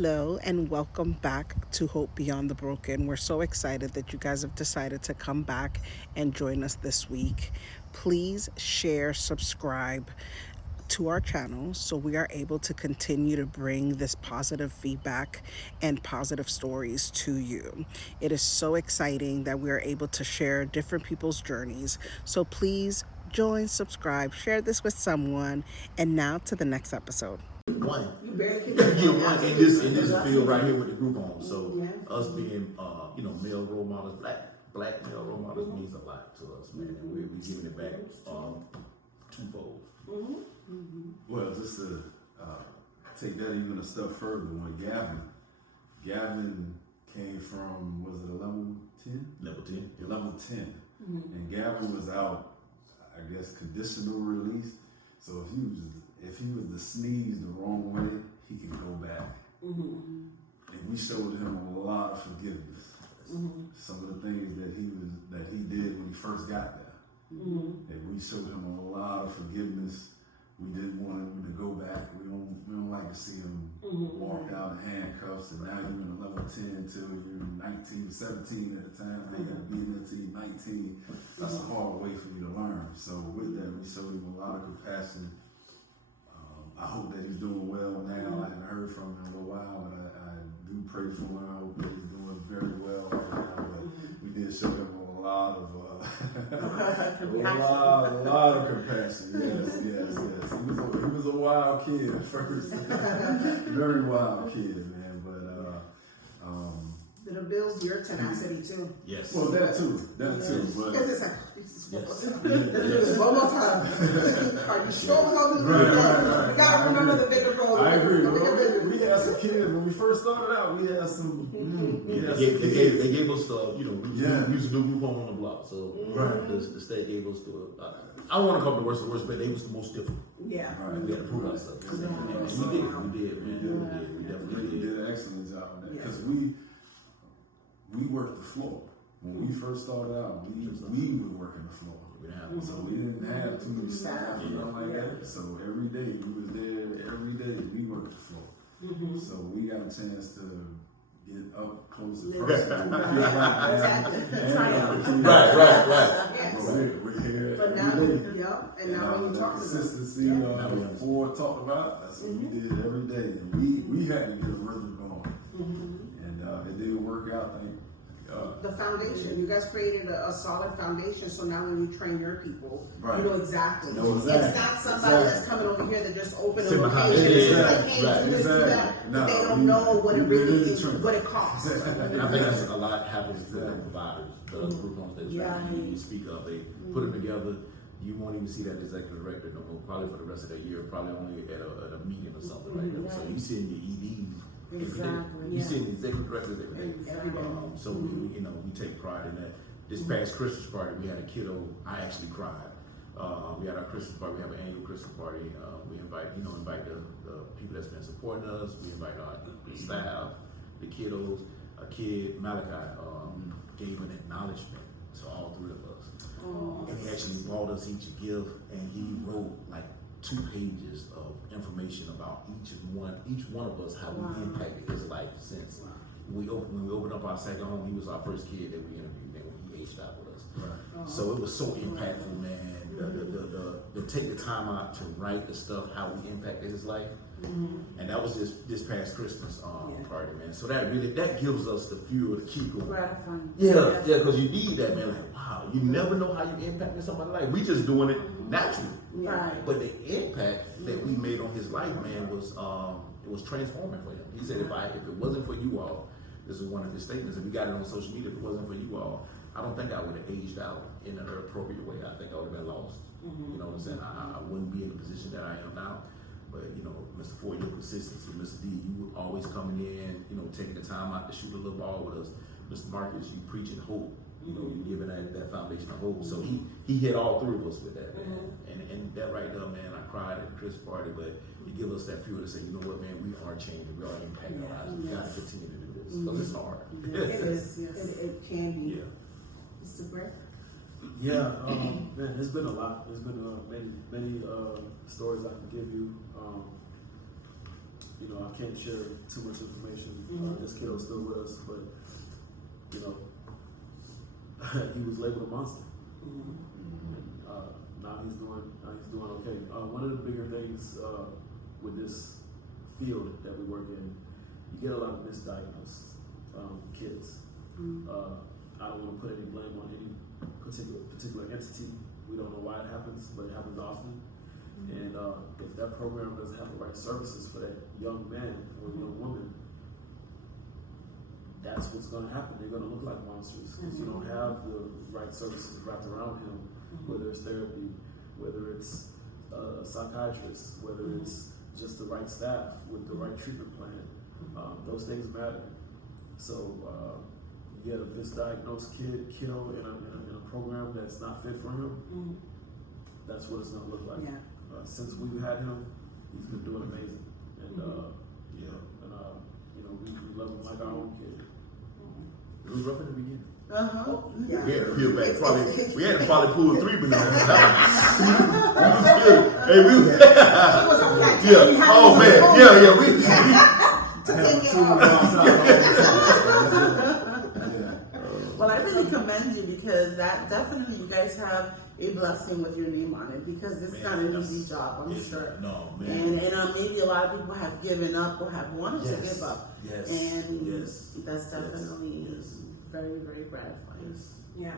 Hello, and welcome back to Hope Beyond the Broken. We're so excited that you guys have decided to come back and join us this week. Please share, subscribe to our channel so we are able to continue to bring this positive feedback and positive stories to you. It is so exciting that we are able to share different people's journeys. So please join, subscribe, share this with someone, and now to the next episode. One. You barely can get one in this field right here with the group home. So us being male role models, black male role models means a lot to us, man. And we're giving it back twofold. Well, just to take that even a step further, when Gavin came from, was it a level 10? Level 10. Level 10. And Gavin was out, I guess, conditional release. So if he was to sneeze the wrong way, he could go back. And we showed him a lot of forgiveness. Some of the things that he did when he first got there. And we showed him a lot of forgiveness. We didn't want him to go back. We don't like to see him walked out in handcuffs. And now you're in a level 10 till you're 19, 17 at the time. Now you got to be in there till you're 19. That's a hard way for you to learn. So with that, we showed him a lot of compassion. I hope that he's doing well now. I haven't heard from him in a little while, but I do pray for him. I hope that he's doing very well right now. But we did show him a lot of a lot of compassion. Yes. He was a wild kid at first, very wild kid, man. But It builds your tenacity too. Yes. well, that too. But One more time. Are you sure we're going to do Right. We got to remember the bigger role. I agree. We had some kids when we first started out. We had some. They gave us we used to do group home on the block. So Right. the state gave us I don't want to call it the worst, but they was the most difficult. Yeah. Right. We had to prove ourselves. And we did, man. We definitely did an excellent job on that because we worked the floor. When we first started out, we were working the floor. So we didn't have too many staff or nothing like that. So every day we was there. Every day we worked the floor. So we got a chance to get up close and personal. Right. We're here But now, every day. and now when you the talk about consistency Ford talked about, that's what we did every day. And we had to get a rhythm going. And it did work out, thank God. the foundation, you guys created a solid foundation, so now when you train your people, Right. you know exactly. Know exactly. It's not somebody that's coming over here that just opened a Sit behind location. it. It's Yeah, like, hey, right. do this, do that. Exactly. But they No, don't know what it we really really is, train. what it costs. And I think that's a lot happens with the providers, the group homes that you speak of. They put them together. You won't even see that executive director no more, probably for the rest of the year, probably only at a meeting or something like that. So you see your EDs every day. You see the executive directors every day. So we take pride in that. This past Christmas party, we had a kiddo. I actually cried. We had our Christmas party. We have an annual Christmas party. We invite the people that's been supporting us. We invite our staff, the kiddos. A kid, Malachi, gave an acknowledgement to all three of us. And he actually brought us each a gift, and he wrote like 2 pages of information about each one of us, how we impacted his life since when we opened up our second home. He was our first kid that we interviewed, and he aged out with us. Right. So it was so impactful, man. The take the time out to write the stuff, how we impacted his life. And that was this past Christmas party, man. So that gives us the fuel to keep going. Gratifying. Yeah, because you need that, man. Like, wow, you never know how you impacted somebody's life. We just doing it naturally. Right. But the impact that we made on his life, man, was transforming for him. He said, if it wasn't for you all, this is one of his statements. If we got it on social media, if it wasn't for you all, I don't think I would have aged out in an appropriate way. I think I would have been lost. You know what I'm saying? I wouldn't be in the position that I am now. But, Mr. Ford, your consistency, Mr. D, you were always coming in, taking the time out to shoot a little ball with us. Mr. Marcus, you preaching hope. You giving that foundation of hope. So he hit all 3 of us with that, man. And that right there, man, I cried at the Christmas party, but it gives us that fuel to say, you know what, man, we are changing. We are impacting lives. We got to continue to do this because it's hard. It is. It can be. Yeah. Mr. Brett? Yeah, man, it's been a lot. There's been many stories I can give you. you know, I can't share too much information. This kid is still with us, but you know, he was labeled a monster. Now he's doing okay. One of the bigger things with this field that we work in, you get a lot of misdiagnosed kids. I don't want to put any blame on any particular entity. We don't know why it happens, but it happens often. And if that program doesn't have the right services for that young man or young woman, that's what's going to happen. They're going to look like monsters because you don't have the right services wrapped around him, whether it's therapy, whether it's a psychiatrist, whether it's just the right staff with the right treatment plan. Those things matter. So, you get a misdiagnosed kid killed in a program that's not fit for him. That's what it's going to look like. Yeah. Since we've had him, he's been doing amazing, and you know, we love him like our own kid. It was rough in the beginning. Yeah. We had to peel back. We had to probably pull 3 bananas. Hey, we. Yeah. Oh man. Yeah. Well, I really commend you because that definitely you guys have a blessing with your name on it because it's not an easy job, I'm sure. No, man. And maybe a lot of people have given up or have wanted to give up. Yes. And that's definitely very, very gratifying. Yes. Yeah,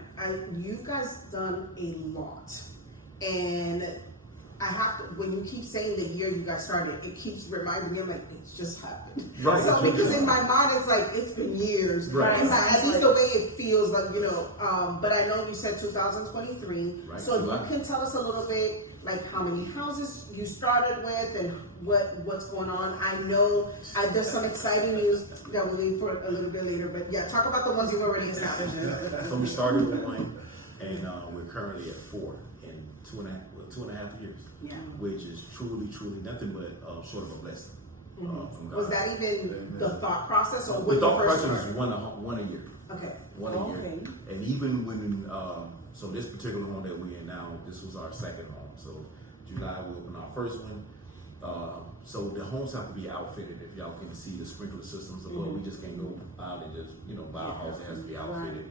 you guys done a lot, and I have to. When you keep saying the year you guys started, it keeps reminding me. I'm like, it's just happened. Right. So because in my mind it's like it's been years. Right. And at least the way it feels like But I know you said 2023. Right. So you can tell us a little bit like how many houses you started with and what's going on. I know there's some exciting news that we'll leave for a little bit later. But yeah, talk about the ones you've already established. So we started with 1, and we're currently at 4 in 2.5 years. Yeah. Which is truly nothing but short of a blessing from God. Was that even the thought process, or The when you thought first process started? was one a year. Okay. One a year. And even when, so this particular home that we're in now, this was our second home. So July we opened our first one. So the homes have to be outfitted. If y'all can see the sprinkler systems above, we just can't go out and just, buy a house. It has to be outfitted.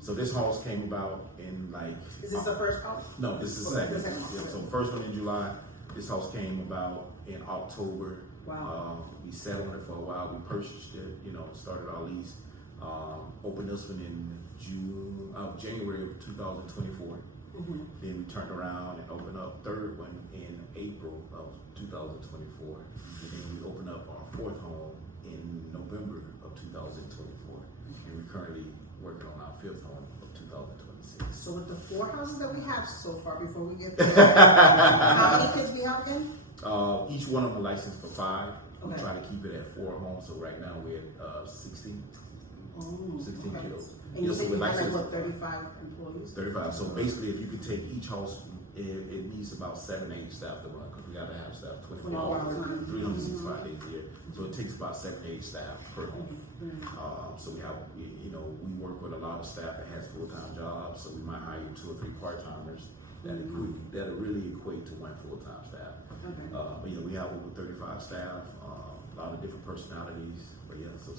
So this house came about in like. Is this the first house? No, this is the second. The second house. Yeah, so first one in July. This house came about in October. Wow. We sat on it for a while. We purchased it, started our lease. Opened this one in January of 2024. Then we turned around and opened up third one in April of 2024. And then we opened up our fourth home in November of 2024. And we're currently working on our fifth home of 2026. So with the 4 houses that we have so far, before we get there, how many kids we have again? Each one of them are licensed for 5. We Okay. try to keep it at 4 homes. So right now we're at 16 kiddos. And you so think we're you have licensed- 35 employees? 35. So basically, if you could take each house, it needs about 7 to 8 staff to run because we got to have staff 24 hours, 365 days a year. So it takes about 7 to 8 staff per home. So we have, we work with a lot of staff that has full-time jobs. So we might hire 2 or 3 part-timers that really equate to 1 full-time staff. Okay. But we have over 35 staff, a lot of different personalities. But yeah, so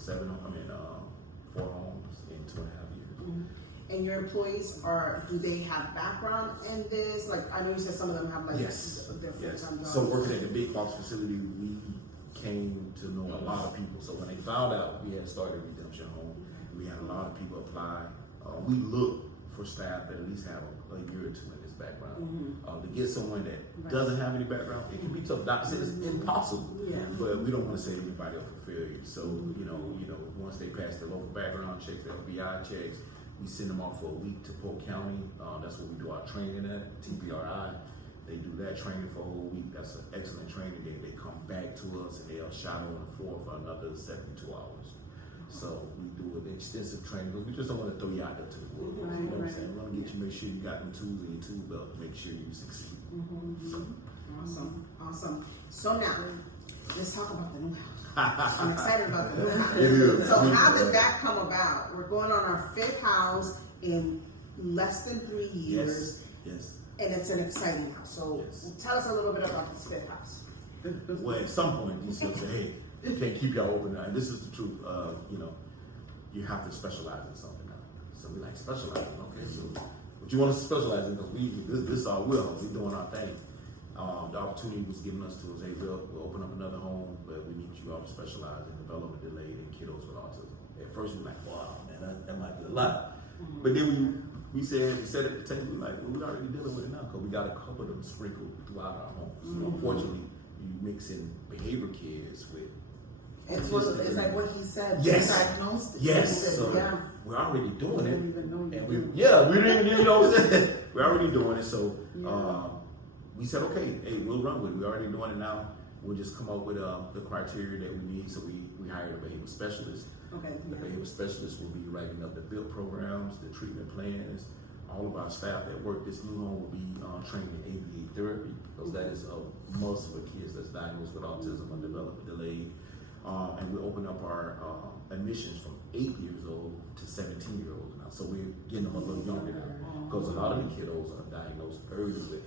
4 homes in 2.5 years. And your employees do they have background in this? Like, I know you said some of them have Yes. their full-time jobs. So working at the big box facility, we came to know a lot of people. So when they found out we had started Redemption Home, we had a lot of people apply. We look for staff that at least have a year or 2 in this background. To get someone that doesn't have any background, it can be tough. Not to say it's impossible, but we don't want to set anybody up for failure. So once they pass the local background checks, the FBI checks, we send them off for a week to Polk County. That's where we do our training at, TPRI. They do that training for a whole week. That's an excellent training day. They come back to us and they are shot on the floor for another 72 hours. So we do an extensive training, but we just don't want to throw you out there to the world. You know what I'm saying? We want to get you, make sure you got them tools in your tool belt to make sure you succeed. Awesome. So now, let's talk about the new house. I'm excited about the new house. It is. So how did that come about? We're going on our 5th house in less than 3 years. Yes. And it's an exciting house. So Yes. tell us a little bit about this 5th house. Well, at some point, DC will say, hey, you can't keep y'all open now. And this is the truth. You know, you have to specialize in something now. So we like specializing. Okay, so what you want us to specialize in? Because this is our will. We're doing our thing. The opportunity was given us to us, hey, we'll open up another home, but we need you all to specialize in development delayed and kiddos with autism. At first, we were like, wow, man, that might be a lot. But then we said at the table, we were like, well, we're already dealing with it now because we got a couple of them sprinkled throughout our homes. So unfortunately, you mix in behavior kids with. It's like what he said. Yes. Diagnosed. Yes. So Yeah. we're already doing I it. didn't even know you And did. we didn't even, you know what I'm saying? We're already doing it. So we said, okay, hey, we'll run with it. We're already doing it now. We'll just come up with the criteria that we need. So we hired a behavior specialist. Okay. The behavior specialist will be writing up the build programs, the treatment plans. All of our staff that work this new home will be trained in ABA therapy because that is a must for kids that's diagnosed with autism or development delayed. And we open up our admissions from 8 years old to 17-year-olds now. So we're getting them a little younger now because a lot of the kiddos are diagnosed early with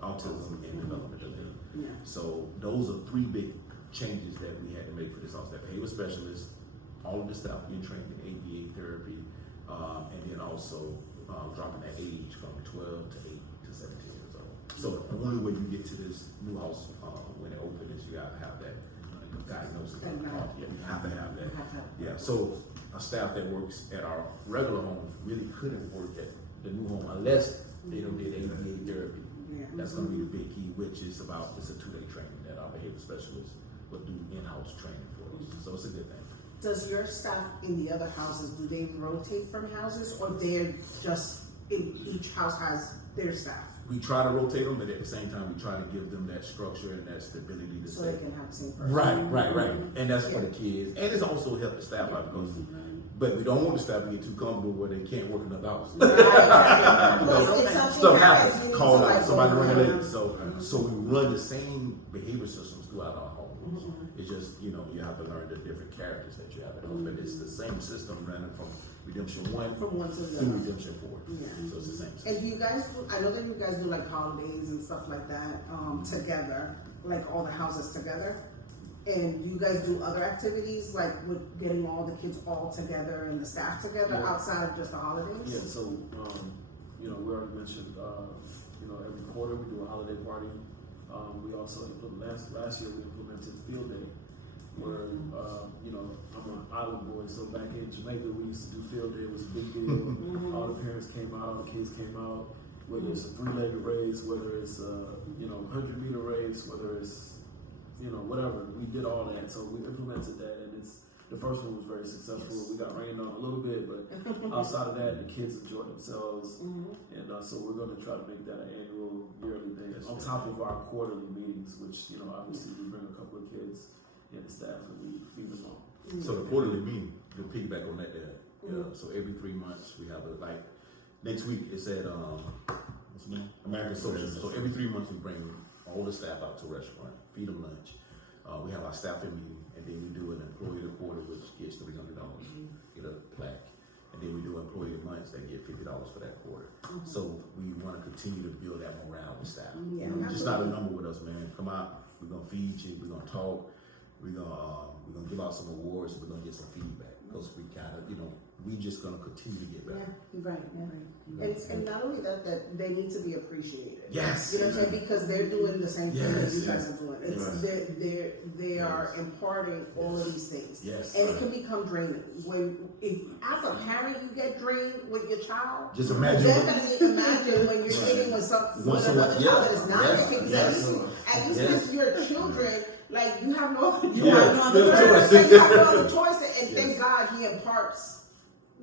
autism and development delay. Yeah. So those are 3 big changes that we had to make for this house. That behavior specialist, all of the staff being trained in ABA therapy, and then also dropping that age from 12 to 8 to 17 years old. So the only way you get to this new house when it opens is you gotta have that diagnosis. Yeah, you have to have that. Yeah, so a staff that works at our regular homes really couldn't work at the new home unless they don't did ABA therapy. Yeah. That's gonna be the big key, which is it's a 2-day training that our behavior specialists will do in-house training for us. So it's a good thing. Does your staff in the other houses, do they rotate from houses or they're just in each house has their staff? We try to rotate them, but at the same time, we try to give them that structure and that stability to So say. they can have the same person. Right. And that's for the kids. And it's also help the staff out because, but we don't want the staff to get too comfortable where they can't work in the house. Because if something Stuff happens, happens, you need call to, out, like, somebody go running around. late. So we run the same behavior systems throughout our homes. It's just, you have to learn the different characters that you have at home. But it's the same system running from Redemption 1 From one to the through other. Redemption 4. Yeah. So it's the same system. And do you guys do, I know that you guys do like holidays and stuff like that together, like all the houses together. And do you guys do other activities like with getting all the kids all together and the staff together Yeah. outside of just the holidays? Yeah, so, we already mentioned, every quarter we do a holiday party. We also last year we implemented Field Day, where, I'm an island boy, so back in Jamaica, we used to do Field Day. It was a big deal. All the parents came out, all the kids came out, whether it's a 3-legged race, whether it's a, 100-meter race, whether it's, whatever. We did all that, so we implemented that, and the first one was very successful. We got rained on a little bit, but outside of that, the kids enjoyed themselves. And so we're going to try to make that an annual, yearly thing on top of our quarterly meetings, which, obviously we bring a couple of kids and the staff and we feed them all. So the quarterly meeting, to piggyback on that there. So every 3 months we have next week it's at what's the name? American Social. So every 3 months we bring all the staff out to a restaurant, feed them lunch. We have our staffing meeting, and then we do an employee of the quarter, which gets $300, get a plaque. And then we do employee of months that get $50 for that quarter. So we want to continue to build that morale with staff. Yeah, You're just not a number with us, man. Come out, we're gonna feed you, we're gonna talk, we're gonna give out some awards, we're gonna get some feedback because we kind of, we just gonna continue to get better. Yeah, right. And not only that they need to be appreciated. Yes. You know what I'm saying? Because they're doing the same thing that you Yes, guys are doing. They are imparting all of these things. Yes. And it can become draining. If as a parent you get drained with your child, Just imagine. definitely imagine when you're sitting with another child that is not making sense. At least with your children, like you have no other choice. You have no other choice. And thank God he imparts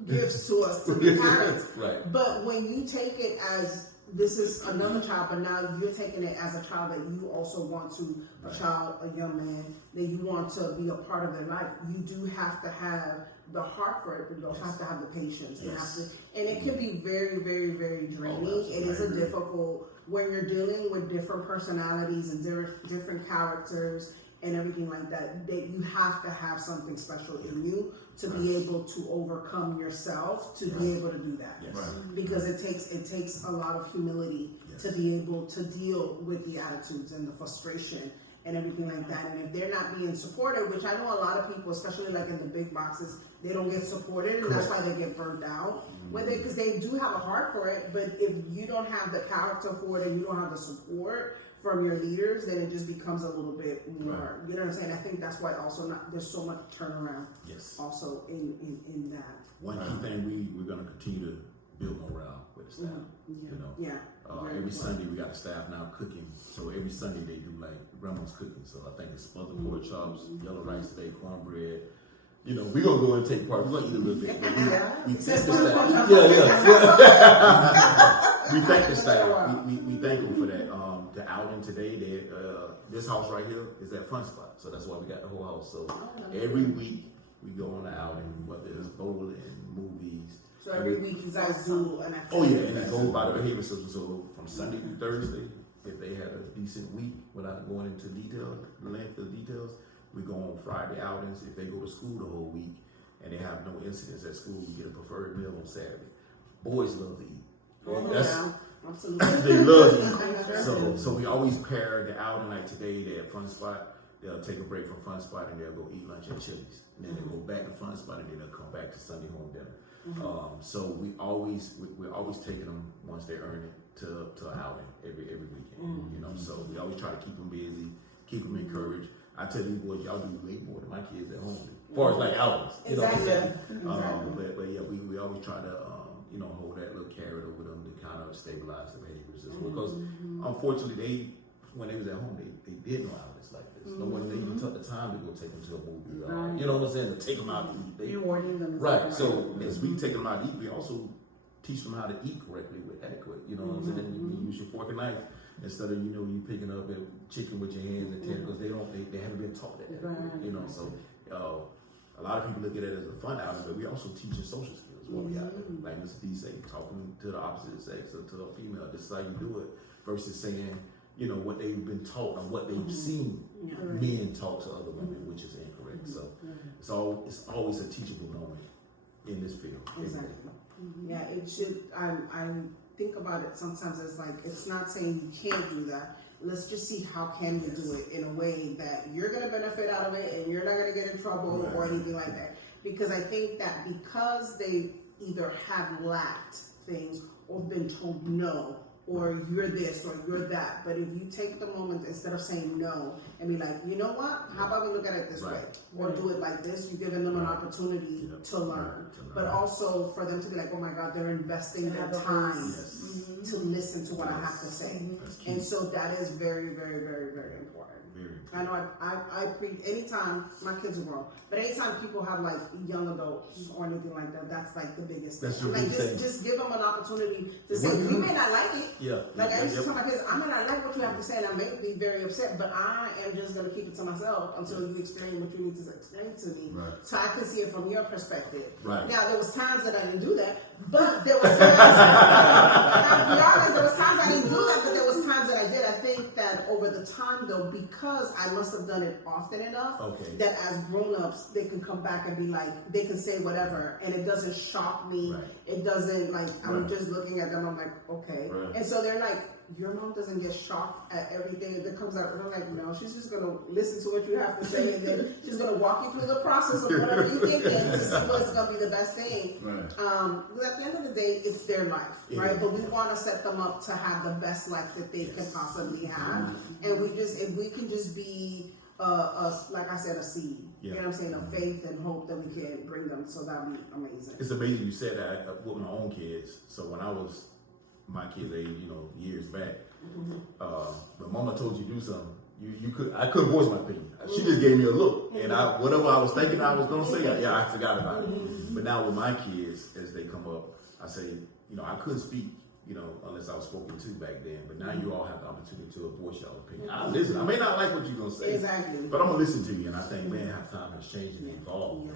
gifts to us to be parents. Right. But when you take it as this is another child, but now you're taking it as a child that you also want to, a young man, that you want to be a part of their life, you do have to have the heart for it, but you have to have the patience. And it can be very, very, very draining. It is a difficult, when you're dealing with different personalities and different characters and everything like that, that you have to have something special in you to be able to overcome yourself, to be able to do that. Because it takes a lot of humility to be able to deal with the attitudes and the frustration and everything like that. And if they're not being supported, which I know a lot of people, especially like in the big boxes, they don't get supported, and that's why they get burnt out with it, because they do have a heart for it. But if you don't have the character for it and you don't have the support from your leaders, then it just becomes a little bit more. You know what I'm saying? I think that's why also there's so much turnaround. Yes. Also in that. One key thing we're going to continue to build morale with the staff. You know, Yeah. Very every important. Sunday we got a staff now cooking. So every Sunday they do like grandma's cooking. So I think it's smothered pork chops, yellow rice today, cornbread. You know, we're gonna go and take part. We're gonna eat a little bit. But we thank the staff. We thank the staff. We thank them for that. The outing today, this house right here is that fun spot. So that's why we got the whole house. So every week we go on the outing, whether it's bowling, movies. So every week you guys do an activity. Oh yeah, and it goes by the behavior system. So from Sunday through Thursday, if they had a decent week without going into detail, the length of the details, we go on Friday outings. If they go to school the whole week and they have no incidents at school, we get a preferred meal on Saturday. Boys love to eat. Absolutely. They love to eat. So we always pair the outing, like today they at Fun Spot. They'll take a break from Fun Spot and they'll go eat lunch at Chili's. And then they'll go back to Fun Spot and then they'll come back to Sunday home dinner. So we're always taking them once they earn it to an outing every weekend. You know, so we always try to keep them busy, keep them encouraged. I tell you boys, y'all do way more than my kids at home. As far as like outings, you know what I'm saying? But yeah, we always try to hold that little carrot over them to kind of stabilize the behaviors as well. Because unfortunately, when they was at home, they did know outlets like this. No one they even took the time to go take them to a movie. You know what I'm saying? To take them out to eat. Rewarding them. Right. So as we take them out to eat, we also teach them how to eat correctly with etiquette. You know what I'm saying? You use your fork and knife instead of you picking up a chicken with your hands and tentacles. They haven't been taught that. You know, so a lot of people look at it as a fun outing, but we also teach your social skills when we out there. Like Mr. D say, talking to the opposite sex or to a female, this is how you do it, versus saying, what they've been taught and what they've seen men talk to other women, which is incorrect. So it's always a teachable moment in this field. Exactly. Yeah, it should. I think about it sometimes as like, it's not saying you can't do that. Let's just see how can we do it in a way that you're going to benefit out of it and you're not going to get in trouble or anything like that. Because I think that because they either have lacked things or been told no, or you're this or you're that, but if you take the moment instead of saying no and be like, you know what, how about we look at it this way or do it like this, you're giving them an opportunity to learn, but also for them to be like, oh my God, they're investing their time to listen to what I have to say. And so that is very, very, very, very important. I know I preach anytime my kids are grown, but anytime people have like young adults or anything like that, that's like the biggest That's thing. your Like big thing. just give them an opportunity to say, you may not like it. Like I used to tell my kids, I may not like what you have to say and I may be very upset, but I am just going to keep it to myself until you explain what you need to explain to me. So I can see it from your perspective. Now there was times that I didn't do that, but there was times, I'll be honest, there was times I didn't do that, but there was times that I did. I think that over the time though, because I must have done it often enough, that as grown-ups, they can come back and be like, they can say whatever, and it doesn't shock me. It doesn't like, I'm just looking at them, I'm like, okay. And so they're like, your mom doesn't get shocked at everything that comes out. And I'm like, no, she's just gonna listen to what you have to say, and then she's gonna walk you through the process of whatever you think to see what's gonna be the best thing. Because at the end of the day, it's their life, right? But we want to set them up to have the best life that they can possibly have, and if we can just be like I said, a seed. You know what I'm saying? Of faith and hope that we can bring them. So that'd be amazing. It's amazing you said that with my own kids. So when I was my kids' age, years back, but mama told you to do something, I couldn't voice my opinion. She just gave me a look, and whatever I was thinking I was gonna say, I forgot about it. But now with my kids, as they come up, I say, I couldn't speak, unless I was spoken to back then. But now you all have the opportunity to voice your opinion. I listen. I may not like what you're gonna say, but I'm gonna listen to you. And I think, man, how time has changed and evolved.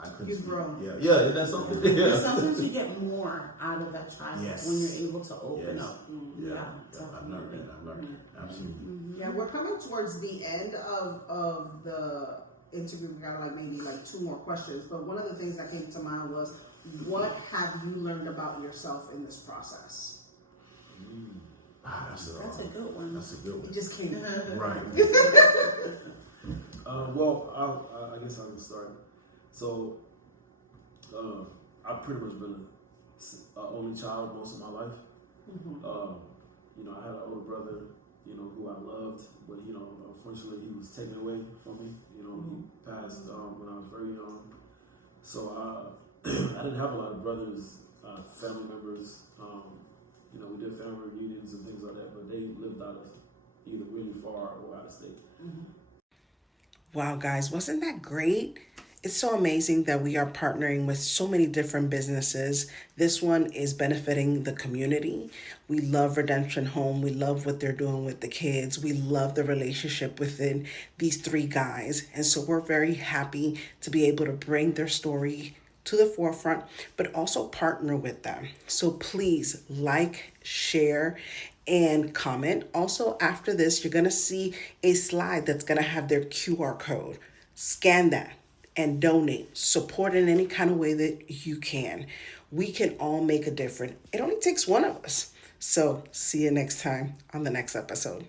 I couldn't You've speak. grown. Yeah, isn't that something? And sometimes you get more out of that child when you're able to open up. I've learned that. Absolutely. Yeah, we're coming towards the end of the interview. We got maybe 2 more questions, but one of the things that came to mind was, what have you learned about yourself in this process? That's That's a good one. That's a good You one. just can't. Right. Well, I guess I can start. So, I've pretty much been an only child most of my life. You know, I had an older brother, you know, who I loved, but, you know, unfortunately he was taken away from me. You know, he passed when I was very young. So, I didn't have a lot of brothers, family members. You know, we did family reunions and things like that, but they lived out of either really far or out of state. Wow, guys, wasn't that great? It's so amazing that we are partnering with so many different businesses. This one is benefiting the community. We love Redemption Home. We love what they're doing with the kids. We love the relationship within these three guys. And so we're very happy to be able to bring their story to the forefront, but also partner with them. So please like, share, and comment. Also, after this, you're gonna see a slide that's gonna have their QR code. Scan that and donate. Support in any kind of way that you can. We can all make a difference. It only takes one of us. So see you next time on the next episode.